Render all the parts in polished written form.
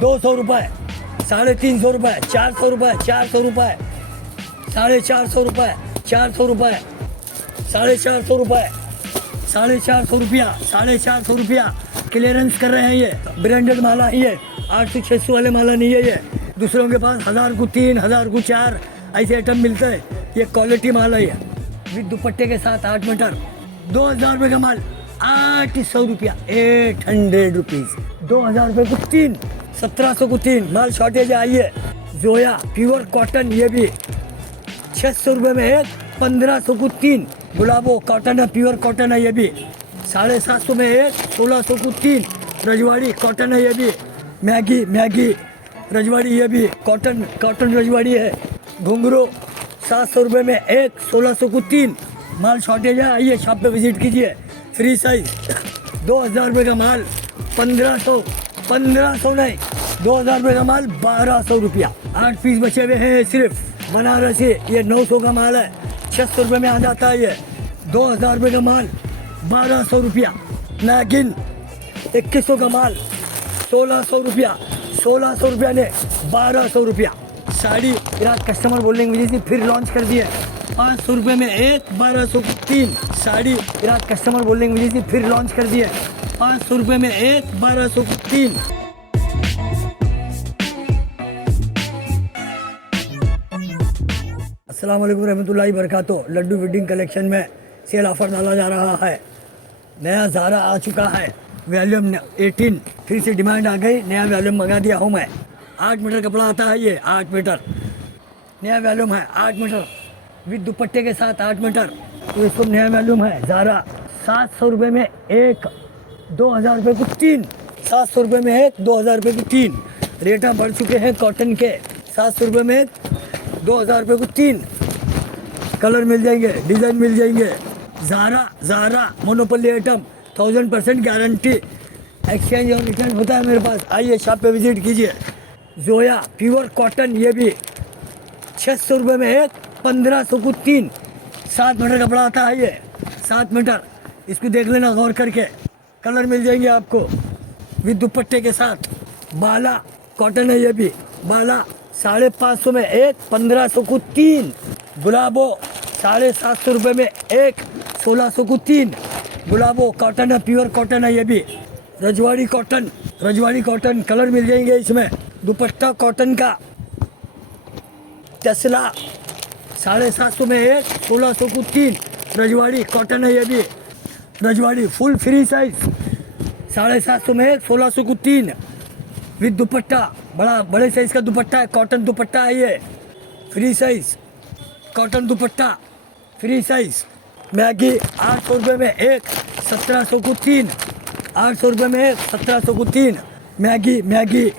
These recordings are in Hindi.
₹200, ₹350, ₹400, ₹400, ₹450, ₹400, ₹450, ₹450, ₹450 क्लियरेंस कर रहे हैं। ये ब्रांडेड माला है, ये 800-600 वाले माला नहीं है। ये दूसरों के पास 1000 को 3, 1000 को 4 ऐसे आइटम मिलते हैं। ये क्वालिटी माल है। ये विद दुपट्टे के साथ 8 मीटर, ₹2000 का माल, ₹800, ₹800, ₹2000 को 3, ₹1700 को 3। माल शॉर्टेज आइए। जोया प्योर कॉटन, ये भी ₹600 में एक, ₹1500 को 3। गुलाबो कॉटन है, प्योर कॉटन है, ये भी 750 में एक, ₹1600 को 3। रजवाड़ी कॉटन है, ये भी मैगी रजवाड़ी, ये भी कॉटन रजवाड़ी है। घुंघरू ₹700 में एक, ₹1600 को 3। माल शॉर्टेज है, आइए शॉप पे विजिट कीजिए। फ्री साइज ₹2000 का माल, ₹1500 नहीं, ₹2000 का माल, ₹1200। 8 पीस बचे हुए हैं सिर्फ। बनारसी ये 900 का माल है, ₹600 में आ जाता है। ये ₹2000 का माल, ₹1200। नागिन 2100 का माल, ₹1600, ₹1600 ने ₹1200। साड़ी मेरा कस्टमर बोलने की वजह से फिर लॉन्च कर दिए, ₹500 में एक, ₹1200 को 3। साड़ी मेरा कस्टमर बोलने की वजह से फिर लॉन्च कर दिए, ₹500 में एक, ₹1200 को 3। अस्सलाम वालेकुम रहमतुल्लाहि बरकातो। लड्डू वेडिंग कलेक्शन में सेल ऑफर डाला जा रहा है। नया ज़ारा आ चुका है, वॉल्यूम 18 फिर से डिमांड आ गई, नया वॉल्यूम मंगा दिया हूँ मैं। 8 मीटर कपड़ा आता है, ये 8 मीटर नया वॉल्यूम है, 8 मीटर विद दुपट्टे के साथ 8 मीटर। तो इसको नया वॉल्यूम है। ज़ारा ₹700 में एक, ₹2000 को 3। ₹700 में एक, ₹2000 को 3। रेटा बढ़ चुके हैं कॉटन के। ₹700 में एक, ₹2000 को 3। कलर मिल जाएंगे, डिज़ाइन मिल जाएंगे। Zara monopoly item, 1000% guarantee. Exchange और रिटर्न होता है मेरे पास, आइए शॉप पे विजिट कीजिए। जोया प्योर कॉटन, ये भी ₹600 में एक, ₹1500 को 3। 7 मीटर कपड़ा आता है, ये 7 मीटर। इसको देख लेना गौर करके, कलर मिल जाएंगे आपको विद दुपट्टे के साथ। बाला कॉटन है, ये भी बाला 550 में एक, ₹1500 को 3। गुलाबो ₹750 में एक, ₹1600 को 3। गुलाबो कॉटन है, प्योर कॉटन है, ये भी। रजवाड़ी कॉटन कलर मिल जाएंगे इसमें। दुपट्टा कॉटन का टेस्ला 750 में एक, ₹1600 को 3। रजवाड़ी कॉटन है, ये भी। रजवाड़ी फुल फ्री साइज 750 में एक, ₹1600 को 3 विद दुपट्टा। बड़े साइज का दुपट्टा है, कॉटन दुपट्टा है ये, फ्री साइज कॉटन दुपट्टा, फ्री साइज। मैगी ₹800 में एक, ₹1700 को 3। ₹800 में एक, ₹1700 को 3। मैगी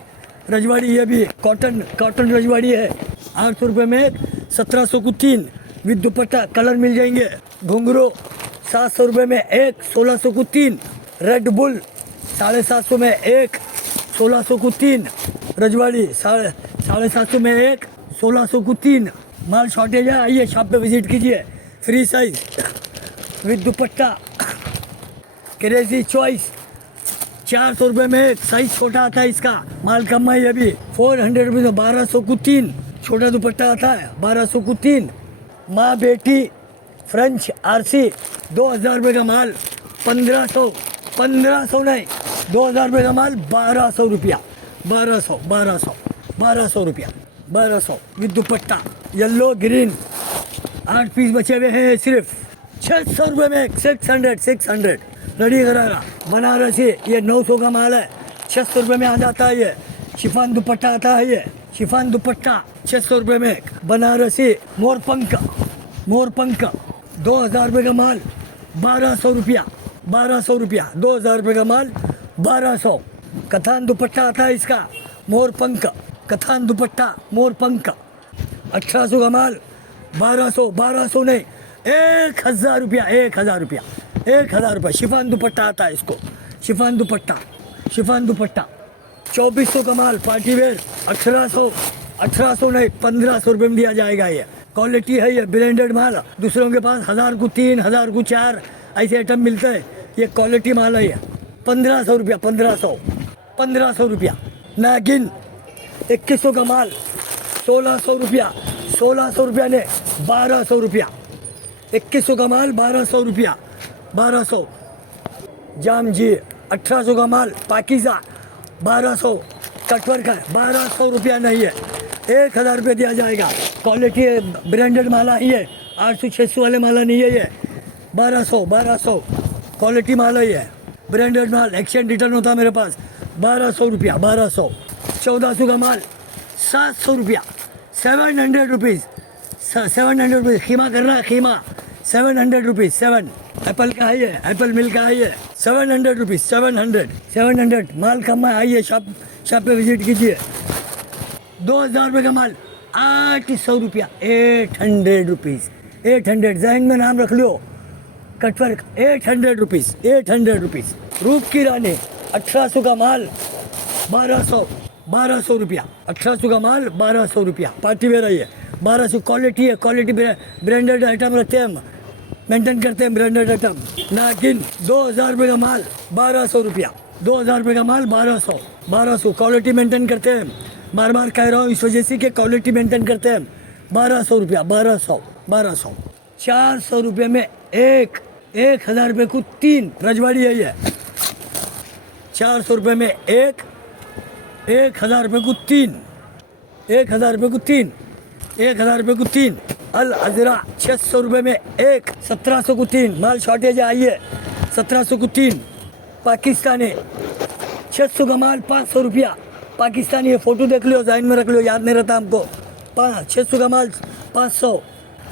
रजवाड़ी, ये भी कॉटन रजवाड़ी है, ₹800 में एक, ₹1700 को 3 विद दुपट्टा। कलर मिल जाएंगे। घुंघरू ₹700 में एक, ₹1600 को 3। रेड बुल 750 में एक, ₹1600 को 3। रजवाड़ी 750 में एक, ₹1600 को 3। माल शॉर्टेज है, आइए शॉप पे विजिट कीजिए। Free size with dupatta. Crazy choice ₹400 में एक, साइज छोटा आता है इसका, माल कम है। ये भी ₹400 में, 1200 को 3। छोटा दुपट्टा आता है, 1200 को 3। माँ बेटी फ्रेंच आरसी ₹2000 का माल, 1500 नहीं, ₹2000 का माल, ₹1200। 1200 with dupatta. Yellow green 8 piece बचे हुए हैं सिर्फ। ₹600 में एक, 600 रेडी करारा। बनारसी ये 900 का माल है, ₹600 में आ जाता है। ये शिफान दुपट्टा आता है, ये शिफान दुपट्टा ₹600 में एक। बनारसी मोरपंख ₹2000 का माल, ₹1200। ₹2000 का माल, 1200। कथान दुपट्टा आता है इसका, मोरपंख कथान दुपट्टा मोरपंख। 1800 का माल, 1200 नहीं, ₹1000। शिफान दुपट्टा आता है इसको, शिफान दुपट्टा 2400 का माल, पार्टी वेयर। 1800 नहीं, ₹1500 में दिया जाएगा। ये क्वालिटी है, ये ब्रांडेड माल। दूसरों के पास 1000 को 3, 1000 को 4 ऐसे आइटम मिलते हैं। ये क्वालिटी माल है, ये ₹1500। नागिन 2100 का माल 1600 रुपया, 1600 रुपया ने 1200 रुपया, 2100 का माल 1200 रुपया, 1200। जाम जी 1800 का माल पाकिजा 1200, कटवर का 1200 रुपया नहीं है, 1000 रुपये दिया जाएगा। क्वालिटी ब्रांडेड माला ही है, 800-600 वाले माला नहीं है ये, 1200 क्वालिटी माला ही है, ब्रांडेड माल, एक्सचेंज रिटर्न होता है मेरे पास। 1200 रुपया, 1200। 1400 का माल 700 रुपया, 700 रुपीज़, 700 रुपीज़। खीमा कर रहा है, खीमा 700 रुपीज़, 7। एप्पल का है ये, एप्पल मिल का है ये, 700 रुपीज़, 700 माल कम है। आइए शॉप पे विजिट कीजिए। 2000 रुपये का माल 800 रुपया, 800 रुपीज़, 800। जहन में नाम रख लो, कटवर 800 रुपीज़, 800 रुपीज़। रूप की रानी 1800 का माल 1200 रुपया, 1800 का माल 1200 रुपया। पार्टी वेयर है ये, 1200 क्वालिटी है, क्वालिटी ब्रांडेड आइटम रखते हैं हम, मेंटेन करते हैं ब्रांडेड आइटम। नागिन 2000 रुपये का माल 1200 रुपया, 2000 रुपये का माल 1200 क्वालिटी मेंटेन करते हैं। बार बार कह रहा हूँ इस वजह से कि क्वालिटी मेंटेन करते हैं। 1200 रुपया, 1200। 400 रुपये में 1000 रुपये को 3 रजवाड़ी है ये। 400 रुपये में 1000 रुपये को 3, 1000 रुपये को 3, 1000 रुपये को 3। अल अजरा 600 रुपये में 1700 को 3। माल शॉर्टेज आइए, 1700 को 3। पाकिस्तानी 600 का माल 500 रुपया, पाकिस्तानी है। फ़ोटो देख लो, जहन में रख लो, याद नहीं रहता हमको। 600 का माल 500,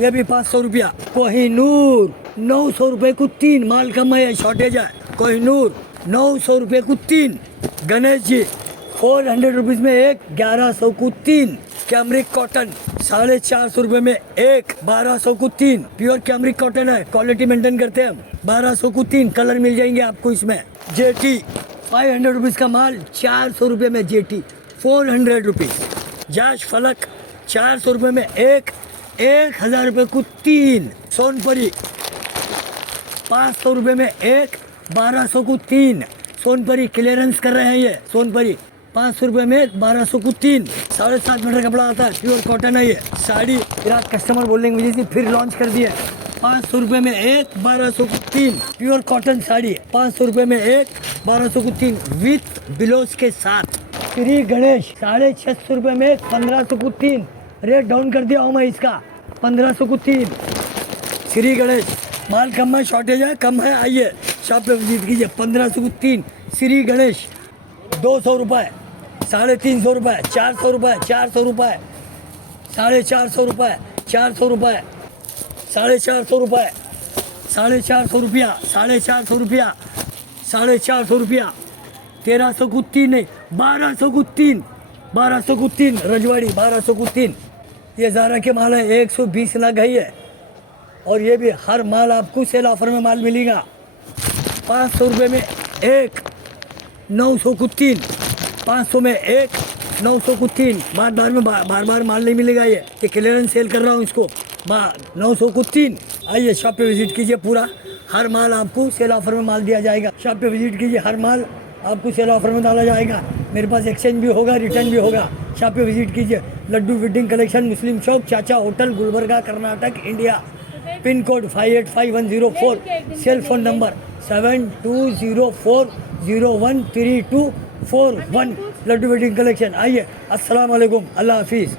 ये भी 500 रुपया। कोहिनूर 900 रुपये को 3, माल कम है, शॉर्टेज है। कोहिनूर 900 रुपये को 3। गणेश जी 400 रुपीज़ में 1100 को 3। कैमरिक कॉटन 450 रुपये में 1200 को 3। प्योर कैमरिक कॉटन है, क्वालिटी मेंटेन करते हैं हम। 1200 को 3 कलर मिल जाएंगे आपको इसमें। जेटी 500 रुपीज़ का माल 400 रुपये में, जेटी 400 रुपीज़। जाश फलक 400 रुपये में 1000 रुपये को 3। सोनपरी 500 रुपये में 1200 को 3। सोनपरी क्लियरेंस कर रहे हैं ये। सोनपरी 500 रुपये में 1200 को 3। 7.5 मीटर कपड़ा आता है, प्योर कॉटन है ये। साड़ी फिर कस्टमर बोलेंगे मुझे से फिर लॉन्च कर दिए। 500 रुपये में 1200 को 3 प्योर कॉटन साड़ी। 500 रुपये में 1200 को 3 विथ बिलोज के साथ। श्री गणेश 650 रुपये में 1500 को 3। रेट डाउन कर दिया हूँ मैं इसका, 1500 को 3। श्री गणेश माल कम है, शॉर्टेज है, कम है। आइए शॉप पे विजिट कीजिए। 1500 को 3 श्री गणेश। 200 रुपये, 350 रुपये, 400 रुपये, 400 रुपये, 450 रुपये, 400 रुपये, 450 रुपये, 450 रुपया, 450 रुपया, 450 रुपया। 1300 को 3 नहीं, 1200 को 3, 1200 को 3 रजवाड़ी, 1200 को 3। ये ज़ारा के माल है, 120 लग गई है। और ये भी हर माल आपको सेल ऑफर में माल मिलेगा। 500 रुपये में 900 को 3, 500 में 900 को 3। बार में बार माल नहीं मिलेगा ये क्लियरेंस सेल कर रहा हूँ इसको। 900 को 3। आइए शॉप पे विजिट कीजिए। पूरा हर माल आपको सेल ऑफर में माल दिया जाएगा। शॉप पे विजिट कीजिए, हर माल आपको सेल ऑफर में डाला जाएगा। मेरे पास एक्सचेंज भी होगा, रिटर्न भी होगा। शॉप पे विजिट कीजिए। Laddu wedding collection, Muslim Chowk, Chacha hotel, Gulbarga, Karnataka, India. Pin code 585104। Cell phone number 7204013241। Laddu wedding collection. आइए, अस्सलाम वालेकुम, अल्लाह हाफिज़।